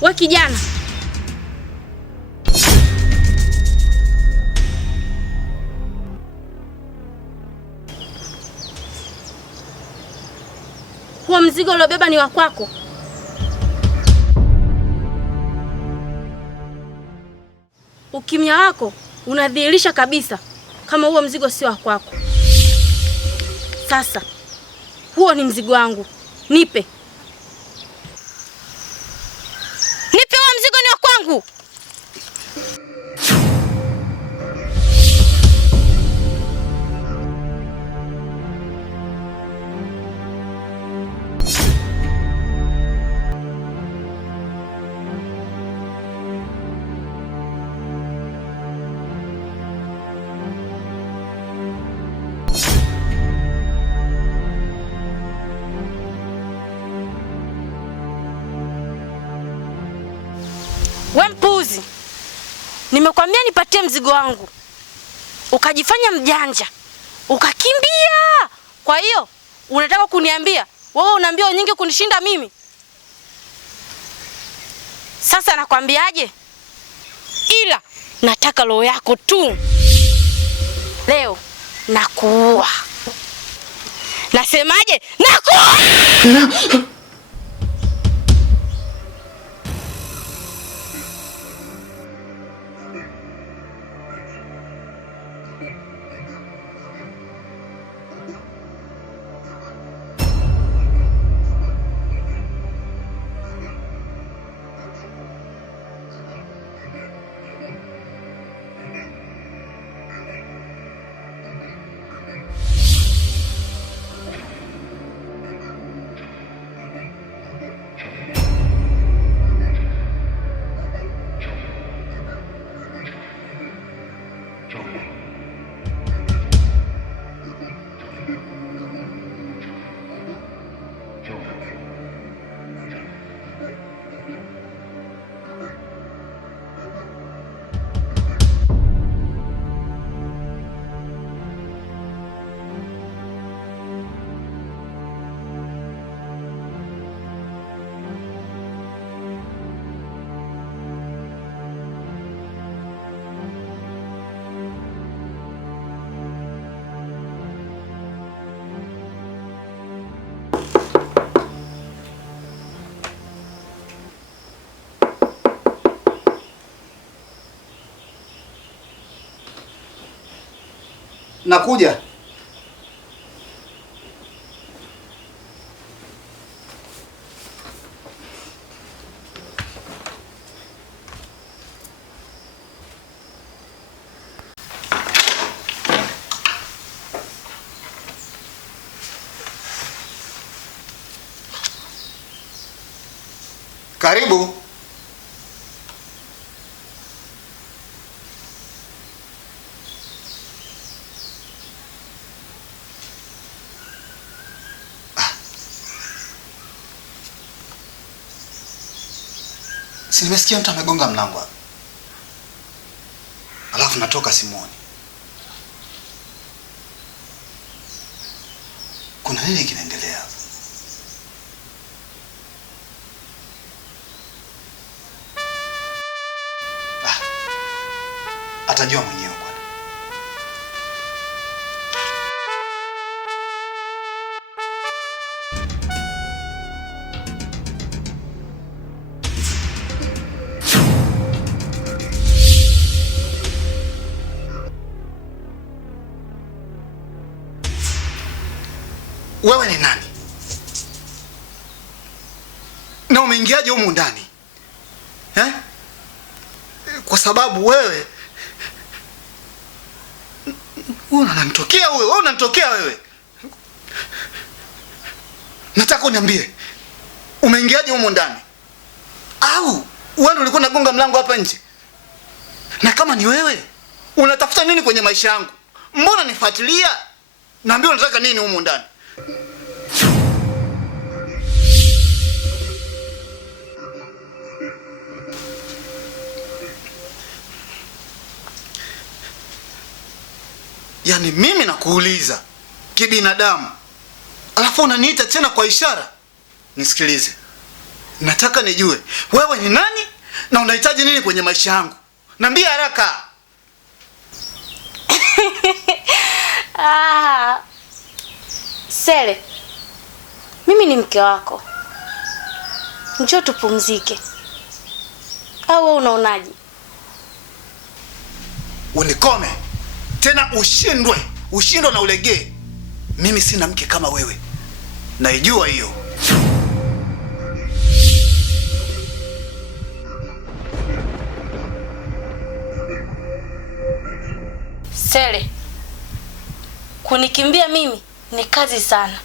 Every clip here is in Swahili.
We kijana, huo mzigo uliobeba ni wa kwako? Ukimya wako unadhihirisha kabisa kama huo mzigo sio wa kwako. Sasa huo ni mzigo wangu, nipe. Nipe huo mzigo, ni wa kwangu. We mpuzi, nimekwambia nipatie mzigo wangu, ukajifanya mjanja, ukakimbia. Kwa hiyo unataka kuniambia wewe una mbio nyingi kunishinda mimi? Sasa nakwambiaje? Ila nataka roho yako tu. Leo nakuua. Nasemaje? Nakuua. Nakuja. Karibu. Si nimesikia mtu amegonga mlango hapa. Alafu natoka simuoni. Kuna nini kinaendelea hapa? Atajua mwenyewe bwana. Wewe ni nani? Na umeingiaje humu ndani? Kwa sababu wewe unanitokea wewe, unanitokea wewe. Nataka uniambie, umeingiaje humu ndani? Au wewe ndio ulikuwa unagonga mlango hapa nje? Na kama ni wewe, unatafuta nini kwenye maisha yangu? Mbona nifuatilia? Naambia unataka nini humu ndani? Yaani mimi nakuuliza kibinadamu, alafu unaniita tena kwa ishara? Nisikilize. Nataka nijue wewe ni nani na unahitaji nini kwenye maisha yangu. Niambie haraka. Sele, mimi ni mke wako. Njoo tupumzike. Au wewe unaonaje? Unikome. Tena ushindwe na ulegee. Mimi sina mke kama wewe. Naijua hiyo. Sele, kunikimbia mimi ni kazi sana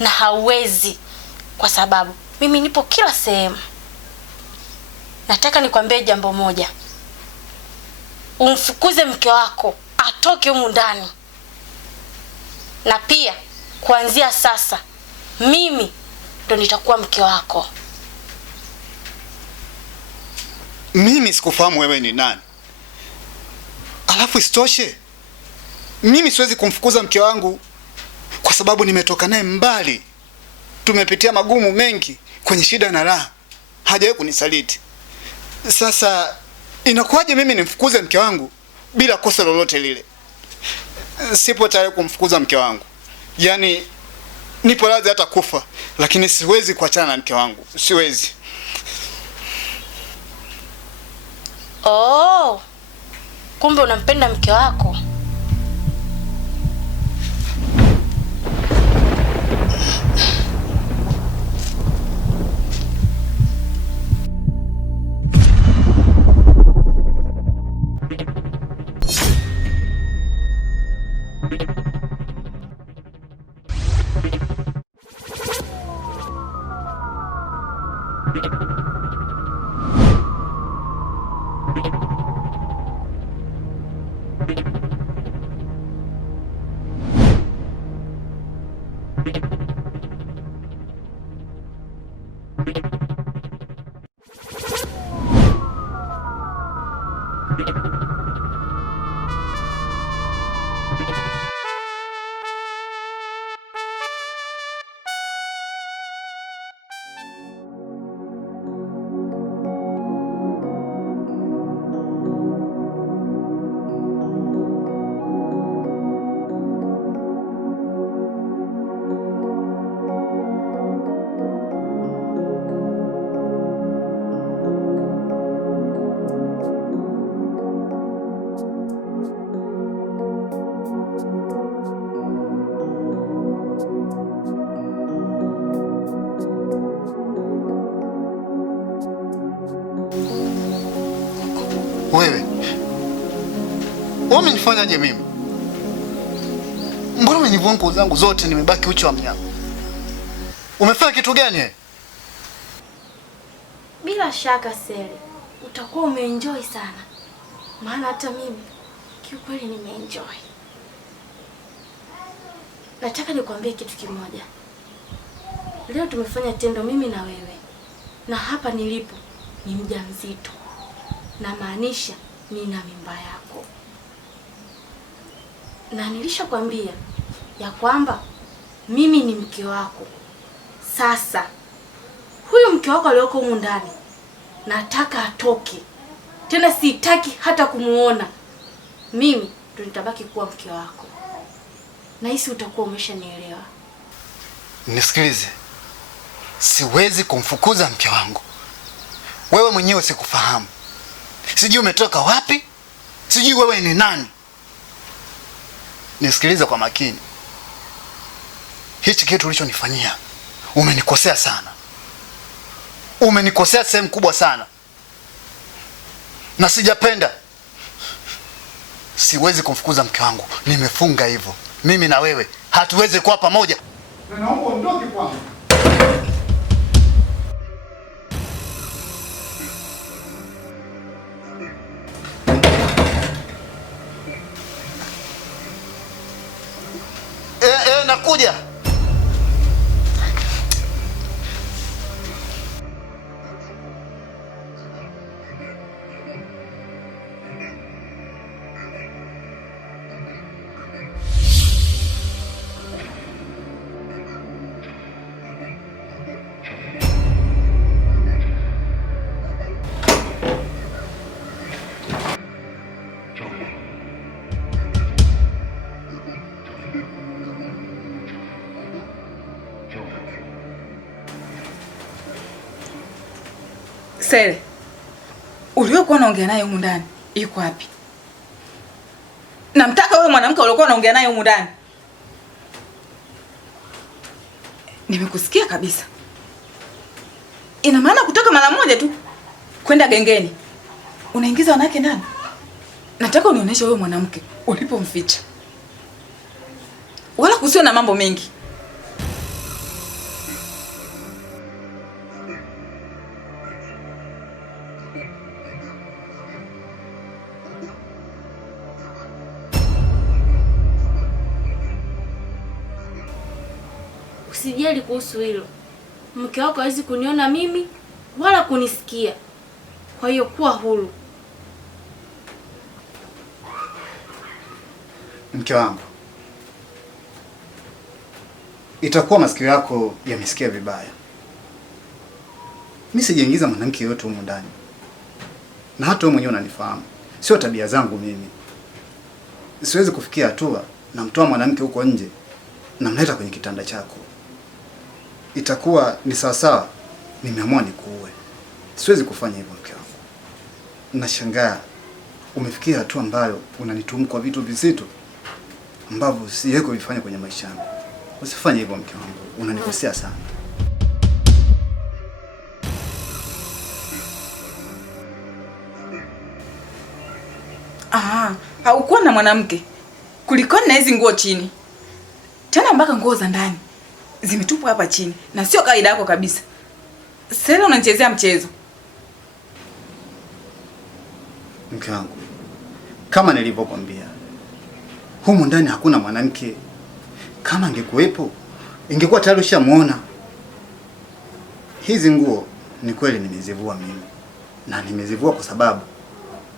na hauwezi, kwa sababu mimi nipo kila sehemu. Nataka nikwambie jambo moja. Umfukuze mke wako atoke humu ndani. Na pia kuanzia sasa mimi ndo nitakuwa mke wako. Mimi sikufahamu wewe ni nani. Alafu isitoshe, mimi siwezi kumfukuza mke wangu kwa sababu nimetoka naye mbali. Tumepitia magumu mengi kwenye shida na raha. Hajawahi kunisaliti. Sasa inakuwaje mimi nimfukuze mke wangu bila kosa lolote lile? Sipo tayari kumfukuza mke wangu. Yaani nipo radhi hata kufa, lakini siwezi kuachana na mke wangu. Siwezi. Oh. Kumbe unampenda mke wako. Wewe umenifanyaje mimi? Mbona umenivua nguo zangu zote, nimebaki uchi wa mnyama? Umefanya kitu gani? Bila shaka Sele, utakuwa umeenjoy sana. Maana hata mimi kiukweli nimeenjoy. Nataka nikwambie kitu kimoja. Leo tumefanya tendo mimi na wewe. Na hapa nilipo ni mjamzito. Na maanisha nina mimba yako. Na nilishakwambia ya kwamba mimi ni mke wako. Sasa huyu mke wako aliyoko humu ndani nataka atoke. Tena sitaki hata kumuona. Mimi ndo nitabaki kuwa mke wako. Na hisi utakuwa umeshanielewa. Nisikilize. Siwezi kumfukuza mke wangu. Wewe mwenyewe sikufahamu. Sijui umetoka wapi? Sijui wewe ni nani? Nisikilize kwa makini. Hichi kitu ulichonifanyia umenikosea sana. Umenikosea sehemu kubwa sana. Na sijapenda. Siwezi kumfukuza mke wangu. Nimefunga hivyo. Mimi na wewe hatuwezi kuwa pamoja. Na naomba ondoke kwangu. Nakuja. Sele, uliokuwa unaongea naye humu ndani yuko wapi? Namtaka wewe mwanamke uliokuwa unaongea naye humu ndani. Nimekusikia kabisa. Ina maana kutoka mara moja tu kwenda gengeni unaingiza wanawake ndani? Nataka unionyeshe wewe mwanamke ulipomficha. Wala kusio na mambo mengi. Usijali kuhusu hilo. Mke wako hawezi kuniona mimi wala kunisikia. Kwa hiyo kuwa huru. Mke wangu, itakuwa masikio yako yamesikia vibaya. Mimi sijaingiza mwanamke yote humu ndani. Na hata wewe mwenyewe unanifahamu. Sio tabia zangu mimi. Siwezi kufikia hatua na mtoa mwanamke huko nje na mleta kwenye kitanda chako. Itakuwa ni sawasawa nimeamua nikuue. Siwezi kufanya hivyo mke wangu. Nashangaa umefikia hatua ambayo unanituhumu kwa vitu vizito ambavyo siwezi kuvifanya kwenye maisha yangu. Usifanye hivyo mke wangu. Unanikosea sana. Haukuwa na mwanamke. Kulikoni na hizi nguo chini? Tena mpaka nguo za ndani zimetupwa hapa chini na sio kawaida yako kabisa. Sasa unanichezea mchezo. Mke wangu, kama nilivyokuambia, humu ndani hakuna mwanamke. Kama angekuwepo, ingekuwa tayari ushamuona. Hizi nguo ni kweli nimezivua mimi. Na nimezivua kwa sababu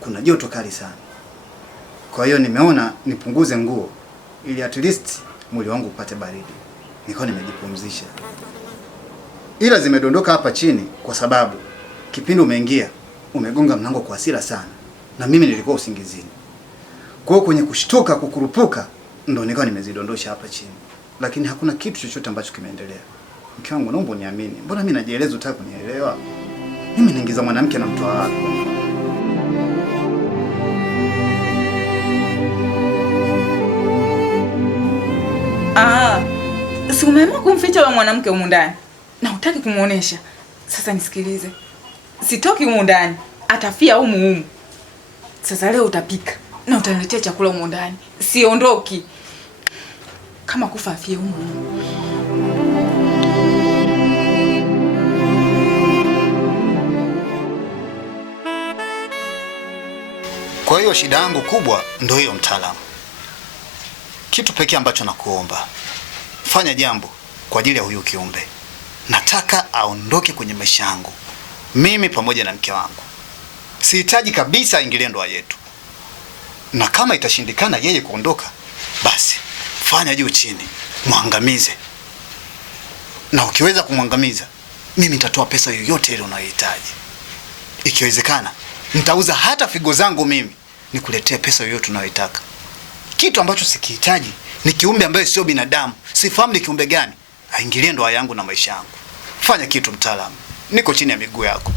kuna joto kali sana. Kwa hiyo nimeona nipunguze nguo ili at least mwili wangu upate baridi. Nikawa nimejipumzisha. Ila zimedondoka hapa chini kwa sababu kipindi umeingia umegonga mlango kwa hasira sana na mimi nilikuwa usingizini. Kwa hiyo kwenye kushtuka kukurupuka ndo nikawa nimezidondosha hapa chini. Lakini hakuna kitu chochote ambacho kimeendelea. Mke wangu naomba uniamini. Mbona mimi najieleza utaki kunielewa? Mimi naingiza mwanamke na mtoa wako. Si umeamua kumficha wewe mwanamke humu ndani na hutaki kumuonesha. Sasa nisikilize. Sitoki humu ndani, atafia humu humu. Sasa leo utapika na utaniletea chakula humu ndani. Siondoki. Kama kufa afie humu humu. Kwa hiyo shida yangu kubwa ndio hiyo mtaalamu. Kitu pekee ambacho nakuomba, fanya jambo kwa ajili ya huyu kiumbe. Nataka aondoke kwenye maisha yangu, mimi pamoja na mke wangu. Sihitaji kabisa aingilie ndoa yetu. Na kama itashindikana yeye kuondoka, basi fanya juu chini, muangamize. Na ukiweza kumwangamiza, mimi nitatoa pesa yoyote ile unayohitaji. Ikiwezekana, nitauza hata figo zangu mimi nikuletee pesa yoyote unayoitaka. Kitu ambacho sikihitaji ni kiumbe ambaye sio binadamu. Sifahamu ni kiumbe gani aingilie ndoa yangu na maisha yangu. Fanya kitu mtaalamu. Niko chini ya miguu yako.